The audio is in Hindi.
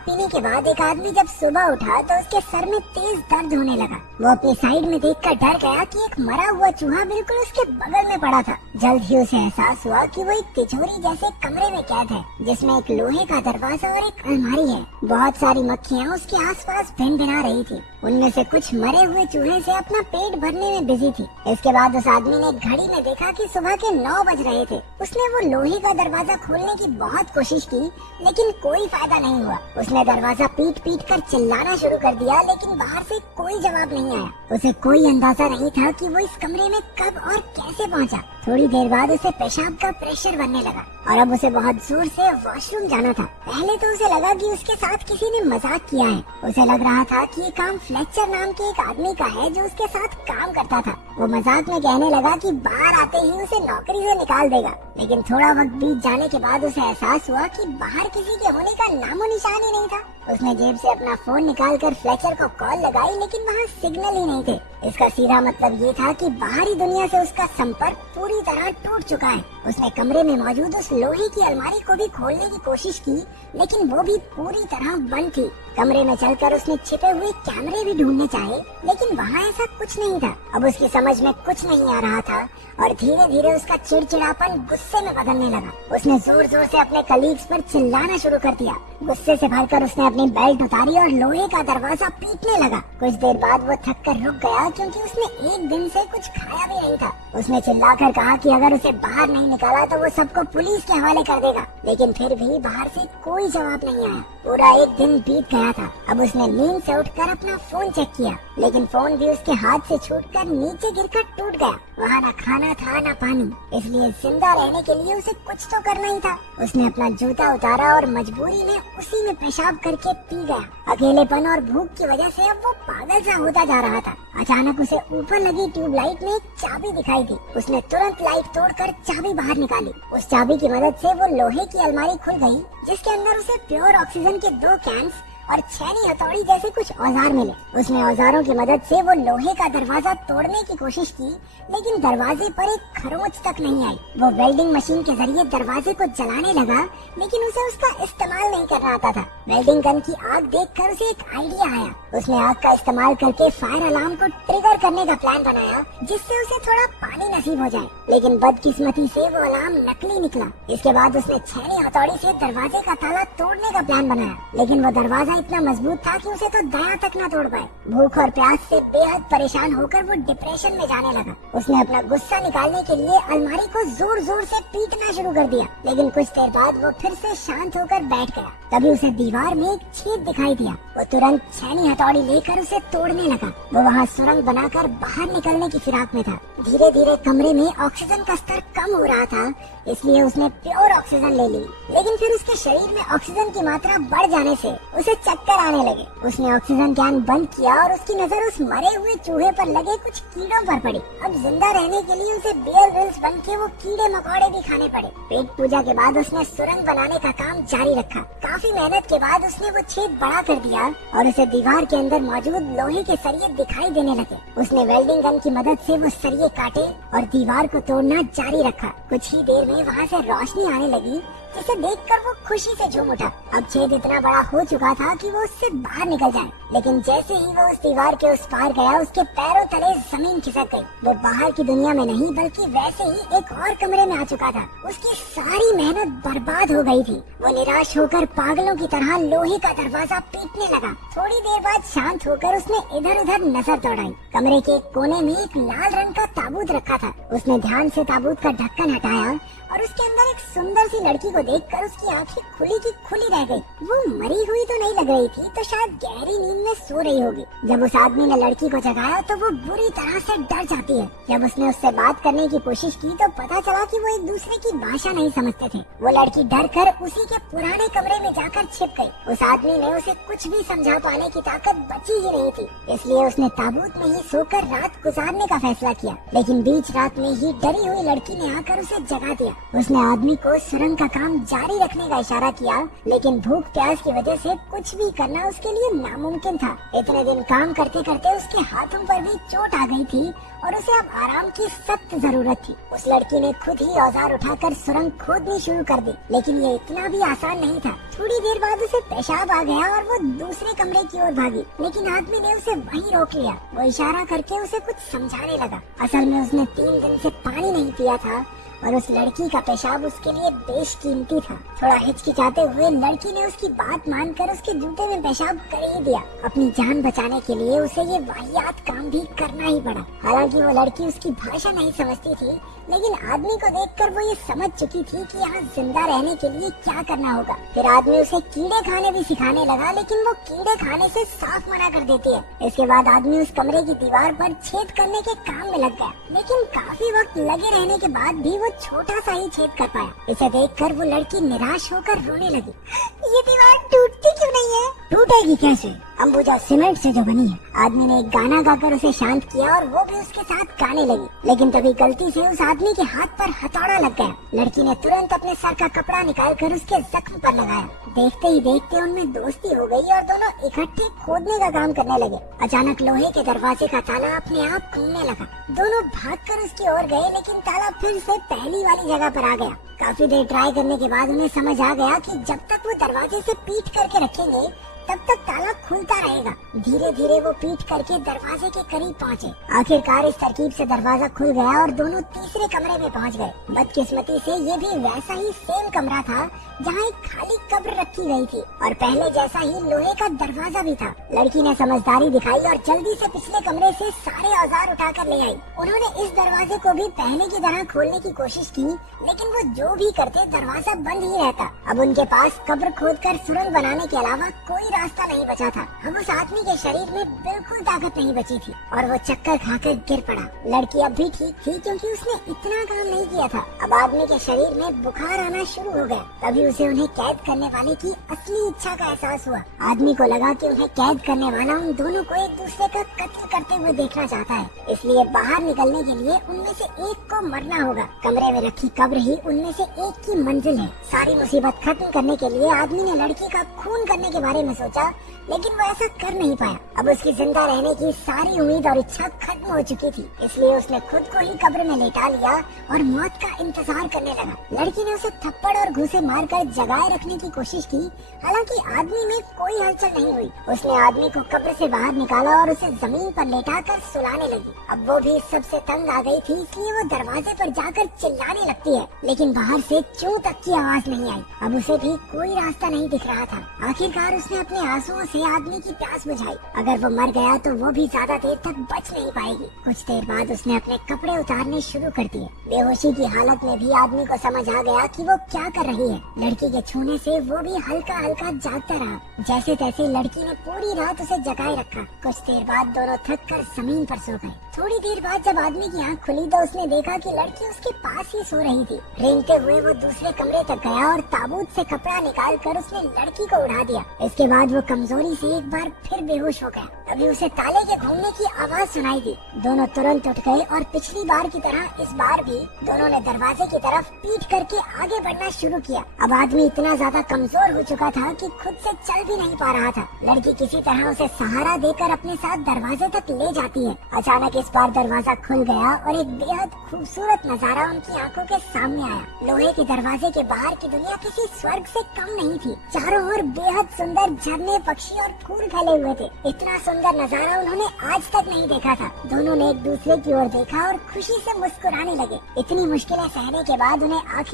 पीने के बाद एक आदमी जब सुबह उठा तो उसके सर में तेज दर्द होने लगा। वो अपनी साइड में देखकर डर गया कि एक मरा हुआ चूहा बिल्कुल उसके बगल में पड़ा था। जल्द ही उसे एहसास हुआ कि वो एक तिजोरी जैसे कमरे में कैद है, जिसमें एक लोहे का दरवाजा और एक अलमारी है। बहुत सारी मक्खियाँ उसके आसपास भिनभिना रही थी। उनमें से कुछ मरे हुए चूहे से अपना पेट भरने में बिजी थी। इसके बाद उस आदमी ने घड़ी में देखा कि सुबह के 9 बज रहे थे। उसने वो लोहे का दरवाजा खोलने की बहुत कोशिश की, लेकिन कोई फायदा नहीं हुआ। उसने दरवाजा पीट पीट कर चिल्लाना शुरू कर दिया, लेकिन बाहर से कोई जवाब नहीं आया। उसे कोई अंदाजा नहीं था कि वो इस कमरे में कब और कैसे पहुंचा। थोड़ी देर बाद उसे पेशाब का प्रेशर बनने लगा और अब उसे बहुत जोर से वॉशरूम जाना था। पहले तो उसे लगा कि उसके साथ किसी ने मजाक किया है। उसे लग रहा था कि ये काम फ्लेचर नाम के एक आदमी का है जो उसके साथ काम करता था। वो मजाक में कहने लगा कि बाहर आते ही उसे नौकरी से निकाल देगा, लेकिन थोड़ा वक्त बीत जाने के बाद उसे एहसास हुआ कि बाहर किसी के होने का नामो निशान ही नहीं था। उसने जेब से अपना फोन निकालकर फ्लेचर को कॉल लगाई, लेकिन वहाँ सिग्नल ही नहीं थे। इसका सीधा मतलब ये था कि बाहरी दुनिया से उसका संपर्क पूरी तरह टूट चुका है। उसने कमरे में मौजूद उस लोहे की अलमारी को भी खोलने की कोशिश की, लेकिन वो भी पूरी तरह बंद थी। कमरे में चलकर उसने छिपे हुए कैमरे भी ढूंढने चाहे, लेकिन वहाँ ऐसा कुछ नहीं था। अब उसकी समझ में कुछ नहीं आ रहा था और धीरे धीरे उसका चिड़चिड़ापन गुस्से में बदलने लगा। उसने जोर जोर से अपने कलीग्स पर चिल्लाना शुरू कर दिया। गुस्से से भरकर उसने अपनी बेल्ट उतारी और लोहे का दरवाजा पीटने लगा। कुछ देर बाद वो थक कर रुक गया, क्योंकि उसने एक दिन से कुछ खाया भी नहीं था। उसने चिल्लाकर कहा कि अगर उसे बाहर नहीं निकाला तो वो सबको पुलिस के हवाले कर देगा, लेकिन फिर भी बाहर से कोई जवाब नहीं आया। पूरा एक दिन बीत गया था। अब उसने नींद से उठकर अपना फोन चेक किया, लेकिन फोन भी उसके हाथ से छूटकर नीचे गिरकर टूट गया। वहाँ न खाना था न पानी, इसलिए जिंदा रहने के लिए उसे कुछ तो करना ही था। उसने अपना जूता उतारा और मजबूरी में उसी में पेशाब करके पी गया। अकेलेपन और भूख की वजह से अब वो पागल सा होता जा रहा था। अचानक उसे ऊपर लगी ट्यूबलाइट में एक चाबी दिखाई दी। उसने तुरंत लाइट तोड़कर चाबी बाहर निकाली। उस चाबी की मदद से वो लोहे की अलमारी खुल गई, जिसके अंदर उसे प्योर ऑक्सीजन के 2 कैंस और छेनी हथौड़ी जैसे कुछ औजार मिले। उसने औजारों की मदद से वो लोहे का दरवाजा तोड़ने की कोशिश की, लेकिन दरवाजे पर एक खरोंच तक नहीं आई। वो वेल्डिंग मशीन के जरिए दरवाजे को जलाने लगा, लेकिन उसे उसका इस्तेमाल नहीं करना आता था। वेल्डिंग गन की आग देखकर उसे एक आइडिया आया। उसने आग का इस्तेमाल करके फायर अलार्म को ट्रिगर करने का प्लान बनाया, जिससे उसे थोड़ा पानी नसीब हो जाए, लेकिन बदकिस्मती से वो अलार्म नकली निकला। इसके बाद उसने छेनी हथौड़ी से दरवाजे का ताला तोड़ने का प्लान बनाया, लेकिन वो दरवाजा इतना मजबूत था कि उसे तो दया तक न तोड़ पाए। भूख और प्यास से बेहद परेशान होकर वो डिप्रेशन में जाने लगा। उसने अपना गुस्सा निकालने के लिए अलमारी को जोर जोर से पीटना शुरू कर दिया, लेकिन कुछ देर बाद वो फिर से शांत होकर बैठ गया। तभी उसे दीवार में एक छेद दिखाई दिया। वो तुरंत छेनी हथौड़ी लेकर उसे तोड़ने लगा। वो वहाँ सुरंग बनाकर बाहर निकलने की फिराक में था। धीरे धीरे कमरे में ऑक्सीजन का स्तर कम हो रहा था, इसलिए उसने प्योर ऑक्सीजन ले ली, लेकिन फिर उसके शरीर में ऑक्सीजन की मात्रा बढ़ जाने से उसे चक्कर आने लगे। उसने ऑक्सीजन कैन बंद किया और उसकी नजर उस मरे हुए चूहे पर लगे कुछ कीड़ों पर पड़ी। अब जिंदा रहने के लिए उसे बेयर ग्रिल्स बन के वो कीड़े मकोड़े भी खाने पड़े। पेट पूजा के बाद उसने सुरंग बनाने का काम जारी रखा। काफी मेहनत के बाद उसने वो छेद बड़ा कर दिया और उसे दीवार के अंदर मौजूद लोहे के सरिये दिखाई देने लगे। उसने वेल्डिंग गन की मदद से वो सरिये काटे और दीवार को तोड़ना जारी रखा। कुछ ही देर में वहाँ से रोशनी आने लगी, जिसे देखकर वो खुशी से झूम उठा। अब छेद इतना बड़ा हो चुका था कि वो उससे बाहर निकल जाए, लेकिन जैसे ही वो उस दीवार के उस पार गया, उसके पैरों तले जमीन खिसक गई। वो बाहर की दुनिया में नहीं बल्कि वैसे ही एक और कमरे में आ चुका था। उसकी सारी मेहनत बर्बाद हो गई थी। वो निराश होकर पागलों की तरह लोहे का दरवाजा पीटने लगा। थोड़ी देर बाद शांत होकर उसने इधर उधर नजर दौड़ाई। कमरे के एक कोने में एक लाल रंग का ताबूत रखा था। उसने ध्यान से ताबूत का ढक्कन हटाया और उसके अंदर एक सुंदर सी लड़की को देखकर उसकी आंखें खुली की खुली रह गई। वो मरी हुई तो नहीं लग रही थी, तो शायद गहरी नींद में सो रही होगी। जब उस आदमी ने लड़की को जगाया तो वो बुरी तरह से डर जाती है। जब उसने उससे बात करने की कोशिश की तो पता चला कि वो एक दूसरे की भाषा नहीं समझते थे। वो लड़की डर कर उसी के पुराने कमरे में जाकर छिप गई। उस आदमी ने उसे कुछ भी समझा पाने की ताकत बची ही नहीं थी, इसलिए उसने ताबूत में ही सोकर रात गुजारने का फैसला किया। लेकिन बीच रात में ही डरी हुई लड़की ने आकर उसे जगा दिया। उसने आदमी को सुरंग का काम जारी रखने का इशारा किया, लेकिन भूख प्यास की वजह से कुछ भी करना उसके लिए नामुमकिन था। इतने दिन काम करते करते उसके हाथों पर भी चोट आ गई थी और उसे अब आराम की सख्त जरूरत थी। उस लड़की ने खुद ही औजार उठाकर सुरंग खोदनी शुरू कर दी, लेकिन ये इतना भी आसान नहीं था। थोड़ी देर बाद उसे पेशाब आ गया और वो दूसरे कमरे की ओर भागी, लेकिन आदमी ने उसे वहीं रोक लिया। वो इशारा करके उसे कुछ समझाने लगा। असल में उसने 3 दिन से पानी नहीं पिया था और उस लड़की का पेशाब उसके लिए बेशकीमती था। थोड़ा हिचकिचाते हुए लड़की ने उसकी बात मानकर उसके जूते में पेशाब कर ही दिया। अपनी जान बचाने के लिए उसे ये वाहियात काम भी करना ही पड़ा। हालांकि वो लड़की उसकी भाषा नहीं समझती थी, लेकिन आदमी को देखकर वो ये समझ चुकी थी कि यहाँ जिंदा रहने के लिए क्या करना होगा। फिर आदमी उसे कीड़े खाने भी सिखाने लगा, लेकिन वो कीड़े खाने से साफ मना कर देती है। इसके बाद आदमी उस कमरे की दीवार पर छेद करने के काम में लग गया, लेकिन काफी वक्त लगे रहने के बाद भी वो छोटा सा ही छेद कर पाया। इसे देखकर वो लड़की निराश होकर रोने लगी। ये दीवार टूटती क्यों नहीं है? टूटेगी कैसे? अंबुजा सीमेंट से जो बनी है। आदमी ने एक गाना गाकर उसे शांत किया और वो भी उसके साथ गाने लगी, लेकिन तभी गलती से उस आदमी के हाथ पर हथौड़ा लग गया। लड़की ने तुरंत अपने सर का कपड़ा निकालकर उसके जख्म पर लगाया। देखते ही देखते उनमें दोस्ती हो गई और दोनों इकट्ठे खोदने का काम करने लगे। अचानक लोहे के दरवाजे का ताला अपने आप खुलने लगा। दोनों भागकर उसकी ओर गए, लेकिन ताला फिर से पहली वाली जगह पर आ गया। काफी देर ट्राई करने के बाद उन्हें समझ आ गया कि जब तक वो दरवाजे से पीठ करके रखेंगे तब तक ताला खुलता रहेगा। धीरे धीरे वो पीठ करके दरवाजे के करीब पहुँचे। आखिरकार इस तरकीब से दरवाजा खुल गया और दोनों तीसरे कमरे में पहुँच गए। बदकिस्मती से ये भी वैसा ही सेम कमरा था जहाँ एक खाली कब्र रखी गई थी और पहले जैसा ही लोहे का दरवाजा भी था। लड़की ने समझदारी दिखाई और जल्दी से पिछले कमरे से सारे औजार उठाकर ले आई। उन्होंने इस दरवाजे को भी पहले की तरह खोलने की कोशिश की, लेकिन वो जो भी करते दरवाजा बंद ही रहता। अब उनके पास कब्र खोदकर सुरंग बनाने के अलावा कोई रास्ता नहीं बचा था। अब उस आदमी के शरीर में बिल्कुल ताकत नहीं बची थी और वो चक्कर खाकर गिर पड़ा। लड़की अब भी ठीक थी क्योंकि उसने इतना काम नहीं किया था। अब आदमी के शरीर में बुखार आना शुरू हो गया। तभी उसे उन्हें कैद करने वाले की असली इच्छा का एहसास हुआ। आदमी को लगा कि उन्हें कैद करने वाला उन दोनों को एक दूसरे का कत्ल करते हुए देखना चाहता है, इसलिए बाहर निकलने के लिए उनमें से एक को मरना होगा। कमरे में रखी कब्र ही उनमें से एक की मंजिल है। सारी मुसीबत खत्म करने के लिए आदमी ने लड़की का खून करने के बारे में सोचा, लेकिन वो ऐसा कर नहीं पाया। अब उसकी जिंदा रहने की सारी उम्मीद और इच्छा खत्म हो चुकी थी, इसलिए उसने खुद को ही कब्र में लेटा लिया और मौत का इंतजार करने लगा। लड़की ने उसे थप्पड़ और घूंसे मारकर जगाए रखने की कोशिश की, हालांकि आदमी में कोई हलचल नहीं हुई। उसने आदमी को कब्र से बाहर निकाला और उसे जमीन पर लेटाकर सुलाने लगी। अब वो भी सबसे तंग आ गई थी, इसलिए वो दरवाजे पर जाकर चिल्लाने लगती है, लेकिन बाहर से चूं तक की आवाज नहीं आई। अब उसे भी कोई रास्ता नहीं दिख रहा था। आखिरकार उसने अपने आंसुओं से आदमी की प्यास बुझाई। अगर वो मर गया तो वो भी ज्यादा देर तक बच नहीं पाएगी। कुछ देर बाद उसने अपने कपड़े उतारने शुरू कर दिए। बेहोशी की हालत में भी आदमी को समझ आ गया कि वो क्या कर रही है। लड़की के छूने से वो भी हल्का हल्का जागता रहा। जैसे तैसे लड़की ने पूरी रात उसे जगाए रखा। कुछ देर बाद दोनों थक कर जमीन पर सो गए। थोड़ी देर बाद जब आदमी की आँख खुली तो उसने देखा कि लड़की उसके पास ही सो रही थी। रेंगते हुए वो दूसरे कमरे तक गया और ताबूत से कपड़ा निकाल कर उसने लड़की को उड़ा दिया। इसके बाद वो कमजोरी से एक बार फिर बेहोश हो गया। अभी उसे ताले के घूमने की आवाज सुनाई दी। दोनों तुरंत उठ गए और पिछली बार की तरह इस बार भी दोनों ने दरवाजे की तरफ पीठ करके आगे बढ़ना शुरू किया। अब आदमी इतना ज्यादा कमजोर हो चुका था कि खुद से चल भी नहीं पा रहा था। लड़की किसी तरह उसे सहारा देकर अपने साथ दरवाजे तक ले जाती है। अचानक इस बार दरवाजा खुल गया और एक बेहद खूबसूरत नजारा उनकी आंखों के सामने आया। लोहे के दरवाजे के बाहर की दुनिया किसी स्वर्ग से कम नहीं थी। चारों ओर बेहद सुंदर झरने, पक्षी और फूल फैले हुए थे। इतना सुंदर नजारा उन्होंने आज तक नहीं देखा था। दोनों ने एक दूसरे की ओर देखा और खुशी से मुस्कुराने लगे। इतनी मुश्किलें सहने के बाद उन्हें आखिर